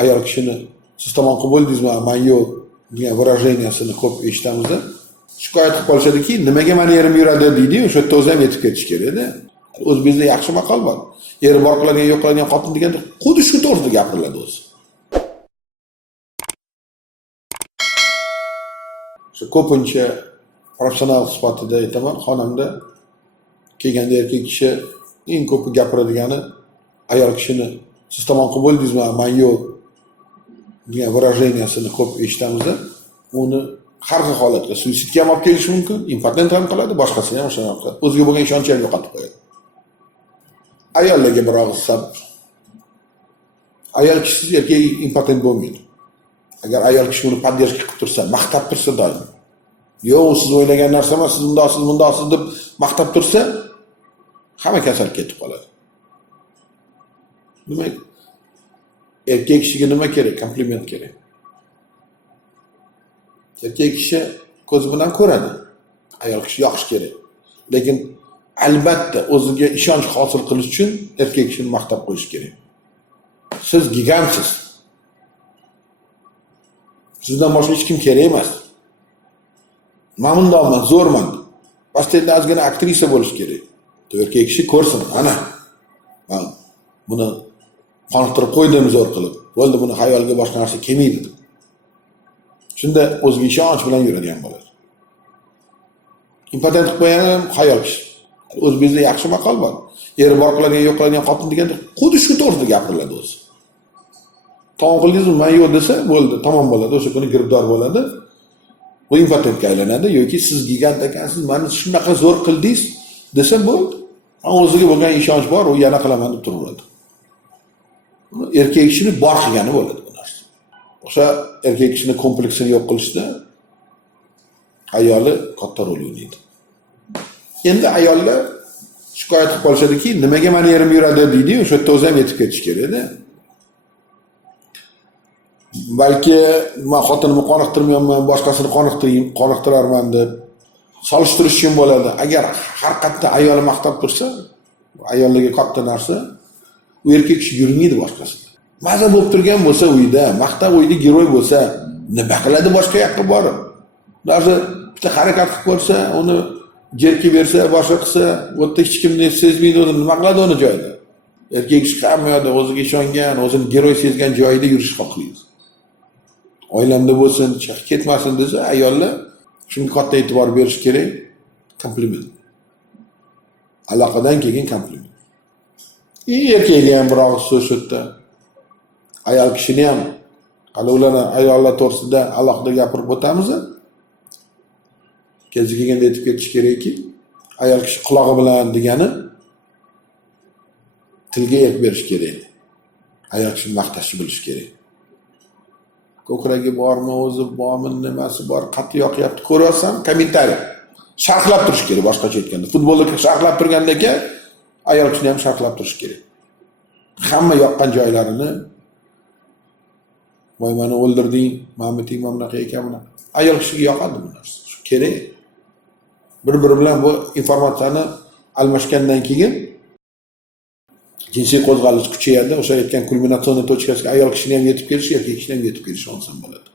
ayol kishini siz tomon qilib bo'ldingizmi, men yo'q degan выражениясini ko'p eshitamiz. Shikoyat qilib qolishadiki, nimaga meni erim yuradi deydi, o'sha yerda o'zi ham yetib ketish kerak-da. O'zbekizda yaxshi maqol bor. Eri bor qiladigan, yo'q qiladigan xotin deganda xuddi shu to'g'risida gapiriladi o'zi. Ko'pincha professional sifatida aytaman, xonamda kelganda erkak kishi eng ko'p gapiradigani ayol kishini siz tomon qilib bo'ldingizmi, men yo'q degan выражениясini ko'p eshitamiz. Uni har xil holatda suitsidga ham olib kelishi mumkin, impotent ham qiladi, boshqasini ham o'shani qiladi. O'ziga bo'lgan ishonchni ham yo'qotib qo'yadi. Ayollarga bir og'iz sabr. Ayol kishisiz erkak impotent bo'lmaydi. Agar ayol kishi uni podдержка qilib tursa, maqtab tursa doim. Yo'q, siz o'ylagan narsa emas, siz bundosiz deb maqtab tursa, hamma kasal ketib qoladi. Demak, erkak kishiga nima kerak? Kompliment kerak. Erkak kishi ko'z bilan ko'radi. Ayol kishi yoqish kerak. Lekin albatta o'ziga ishonch hosil qilish uchun erkak kishini maqtab qo'yish kerak. Siz gigantsiz. Sizdan boshqa hech kim kerak emas. Men bundoqman, zo'rman. Pastenda ozgina aktrisa bo'lish kerak. Erkak kishi ko'rsin, ana. Men buni qoniqtirib qo'ydim zo'r qilib. Bo'ldi, buni xayolga boshqa narsa kelmaydi. Shunda o'ziga ishonch bilan yuradigan bo'ladi. Impotent qilib qo'ygan ham xayol kishi. O'zbekizda yaxshi maqol bor. Eri bor qiladigan, yo'q qiladigan xotin deganda xuddi shu to'g'risida gapiriladi o'zi. Tomon qildingizmi, men yo'q desa, bo'ldi, tamom bo'ladi. O'sha kuni giribdor bo'ladi. Bu impotentga aylanadi yoki siz gigant ekansiz, meni shunaqa zo'r qildingiz desa bo'ldi. O'ziga bo'lgan ishonch bor, u yana qilaman deb turaveradi. Erkak kishini bor qilgani bo'ladi bu narsa. O'sha erkak kishini kompleksini yo'q qilishda ayoli katta rol o'ynaydi. Endi ayollar shikoyat qilib qolishadiki, nimaga meni erim yuradi deydi, o'sha yerda o'zi ham yetib ketish kerak-da. Balki men xotinimni qoniqtirmayapman, boshqasini qoniqtirarman deb solishtirish uchun bo'ladi. Agar har qatda ayoli maqtab tursa, ayollarga katta narsa, u erkak kishi yurmaydi boshqasida. Maza bo'lib turgan bo'lsa uyda, maqtab uyda giroy bo'lsa, nima qiladi boshqa yoqqa borib? Даже bitta harakat qilib ko'rsa, uni jerkib bersa, boshqa qilsa, u yerda hech kimni sezmaydi, uni nima qiladi uni joyda? Erkak kishi hamma yoqda o'ziga ishongan, o'zini giroy sezgan joyida yurish xohlaydi. Oilamda bo'lsin, chiqib ketmasin desa, ayollar shunga katta e'tibor berish kerak. Kompliment. Aloqadan keyin kompliment. Erkakga ham bir og'iz so'z o'tdi. Ayol kishini ham hali ularni ayollar to'g'risida alohida gapirib o'tamiz. Kezi kelganda aytib ketish kerakki, ayol kishi qulog'i bilan degani tilga erk berish kerak. Ayol kishini maqtashni bilish kerak. Ko'kragi bormi, o'zi bormi, nimasi bor, qat'i yoqyapti, ko'ryapsan, kommentariy. Sharhlab turish kerak, boshqacha aytganda. Futbolda sharhlab turgandagi ayol kishini ham sharhlab turish kerak. Hamma yoqqan joylarini voy meni o'ldirding, meni tegma bunaqa ekan bunaqa. Ayol kishiga yoqadi bu narsa. Shu kerak. Bir-biri bilan bu informatsiyani almashgandan keyin jinsiy qo'zg'alish kuchayadi. O'sha aytgan kulminatsion tochkasiga ayol kishini ham yetib kelish, erkak kishini ham yetib kelish onsan bo'ladi.